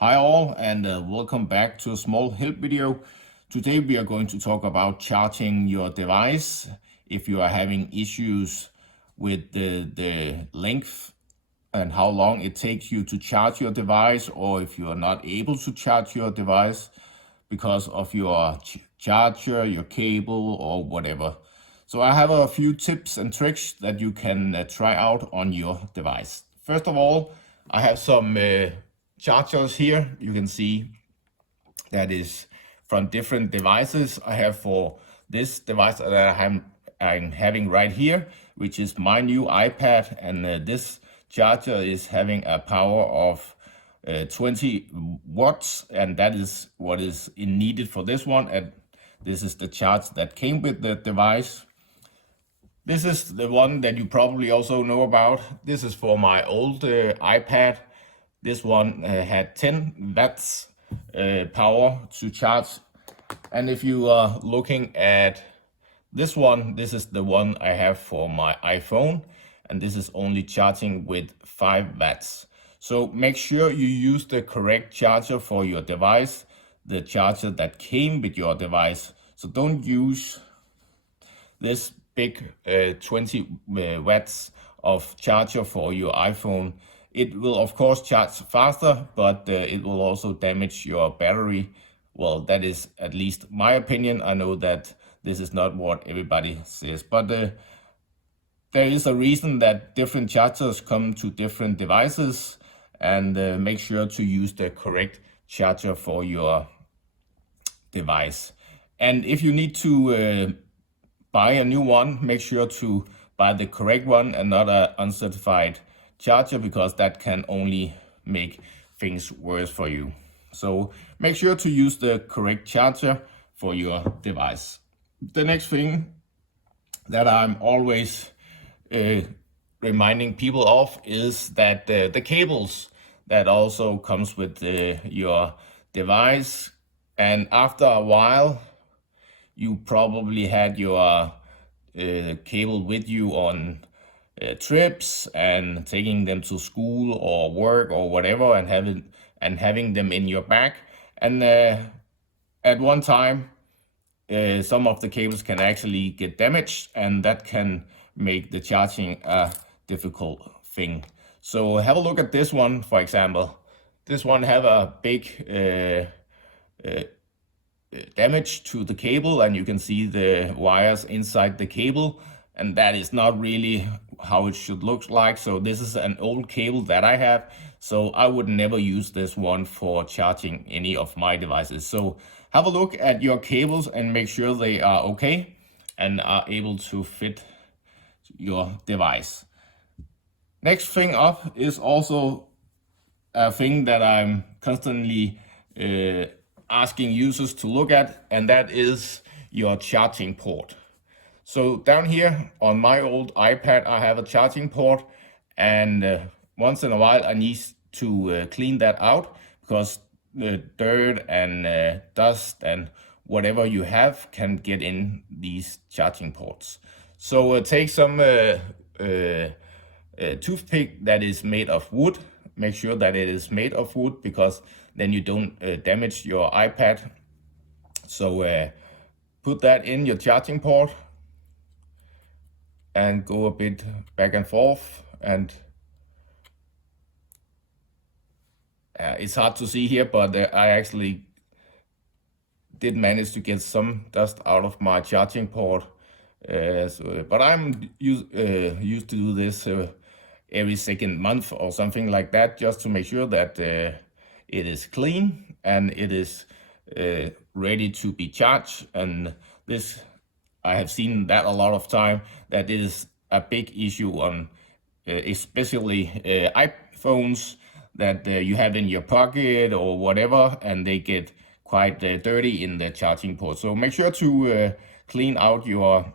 Hi all, and welcome back to a small help video. Today we are going to talk about charging your device if you are having issues with the length and how long it takes you to charge your device, or if you are not able to charge your device because of your charger, your cable, or whatever. So I have a few tips and tricks that you can try out on your device. First of all, I have some chargers here. You can see that is from different devices. I have for this device that I'm having right here, which is my new iPad, and this charger is having a power of 20 watts, and that is what is needed for this one. And this is the charge that came with the device. This is the one that you probably also know about. This is for my old iPad. This one had 10 watts power to charge. And if you are looking at this one, this is the one I have for my iPhone. And this is only charging with 5 watts. So make sure you use the correct charger for your device, the charger that came with your device. So don't use this big 20 watts of charger for your iPhone. It will of course charge faster, but it will also damage your battery. Well, that is at least my opinion. I know that this is not what everybody says, but there is a reason that different chargers come to different devices, and make sure to use the correct charger for your device. And if you need to buy a new one, make sure to buy the correct one and not an uncertified charger, because that can only make things worse for you. So make sure to use the correct charger for your device. The next thing that I'm always reminding people of is that the cables that also comes with your device, and after a while you probably had your cable with you on trips and taking them to school or work or whatever, and having them in your bag. And at one time, some of the cables can actually get damaged, and that can make the charging a difficult thing. So have a look at this one, for example. This one have a big damage to the cable, and you can see the wires inside the cable, and that is not really how it should look like. So this is an old cable that I have, so I would never use this one for charging any of my devices. So have a look at your cables and make sure they are okay and are able to fit your device. Next thing up is also a thing that I'm constantly asking users to look at, and that is your charging port. So down here on my old iPad, I have a charging port, and once in a while I need to clean that out, because the dirt and dust and whatever you have can get in these charging ports. So take some toothpick that is made of wood. Make sure that it is made of wood, because then you don't damage your iPad. So put that in your charging port and go a bit back and forth, and it's hard to see here, but I actually did manage to get some dust out of my charging port. But I'm used to do this every second month or something like that, just to make sure that it is clean and it is ready to be charged. And this, I have seen that a lot of time, that is a big issue on especially iPhones that you have in your pocket or whatever, and they get quite dirty in the charging port. So make sure to clean out your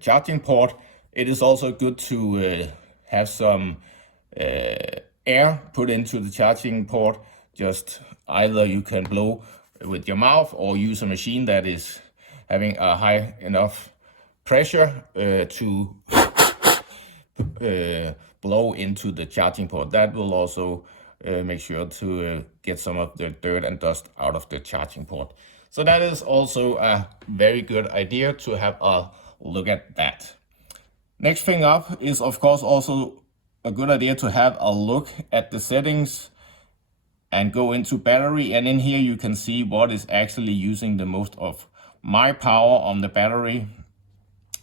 charging port. It is also good to have some air put into the charging port. Just either you can blow with your mouth or use a machine that is having a high enough pressure to blow into the charging port. That will also make sure to get some of the dirt and dust out of the charging port. So that is also a very good idea to have a look at that. Next thing up is of course also a good idea to have a look at the settings and go into battery, and in here you can see what is actually using the most of my power on the battery.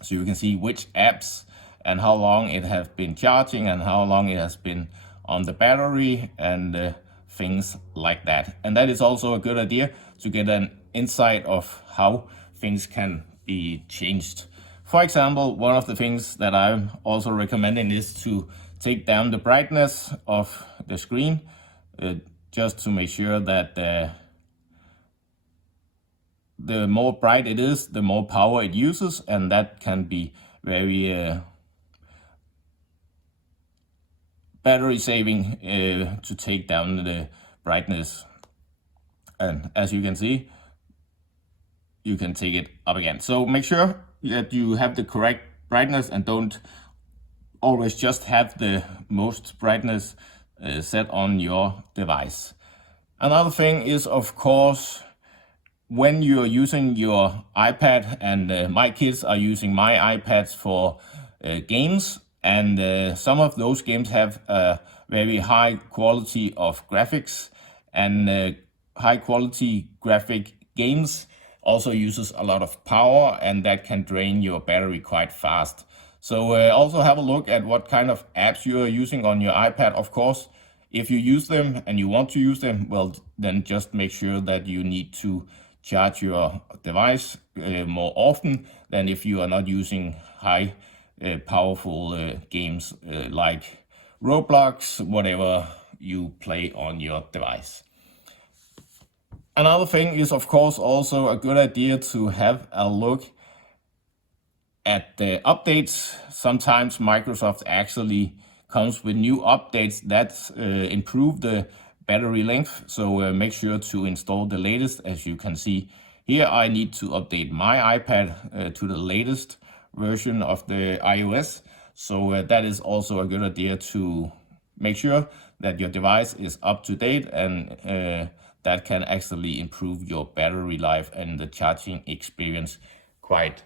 So you can see which apps and how long it has been charging and how long it has been on the battery and things like that. And that is also a good idea to get an insight of how things can be changed. For example, one of the things that I'm also recommending is to take down the brightness of the screen just to make sure that the more bright it is, the more power it uses, and that can be very battery saving to take down the brightness. And as you can see, you can take it up again. So make sure that you have the correct brightness and don't always just have the most brightness set on your device. Another thing is, of course, when you're using your iPad, and my kids are using my iPads for games, and some of those games have a very high quality of graphics, and high quality graphic games also uses a lot of power, and that can drain your battery quite fast. So also have a look at what kind of apps you are using on your iPad. Of course, if you use them and you want to use them, well, then just make sure that you need to charge your device more often than if you are not using high powerful games like Roblox, whatever you play on your device. Another thing is, of course, also a good idea to have a look at the updates. Sometimes Microsoft actually comes with new updates that improve the battery length. So make sure to install the latest. As you can see here, I need to update my iPad to the latest version of the iOS. So that is also a good idea to make sure that your device is up to date, and that can actually improve your battery life and the charging experience quite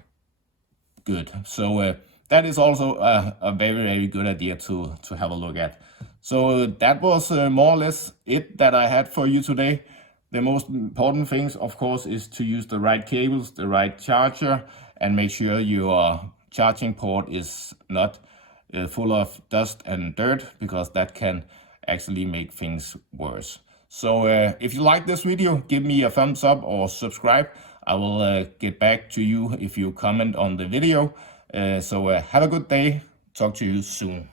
good. So that is also a very good idea to have a look at. So that was more or less it that I had for you today. The most important things, of course, is to use the right cables, the right charger, and make sure your charging port is not full of dust and dirt, because that can actually make things worse. So if you like this video, give me a thumbs up or subscribe. I will get back to you if you comment on the video. So have a good day. Talk to you soon.